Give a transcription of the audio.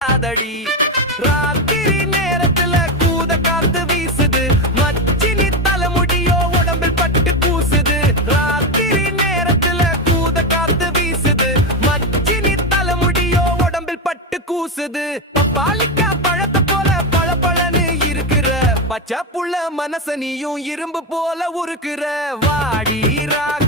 அதடி ராத்திரி நேரத்துல கூத காத்து வீசுது மச்சினி தலைமுடியோ உடம்பில் பட்டு கூசுது ராத்திரி நேரத்துல கூத காத்து வீசுது மச்சினி தலைமுடியோ உடம்பில் பட்டு கூசுது பப்பாளிக்கா பழத்தை போல பளபளன்னு இருக்கிற பச்சை புள்ள மனச நீயும் இரும்பு போல உருக்குற வாடி ராக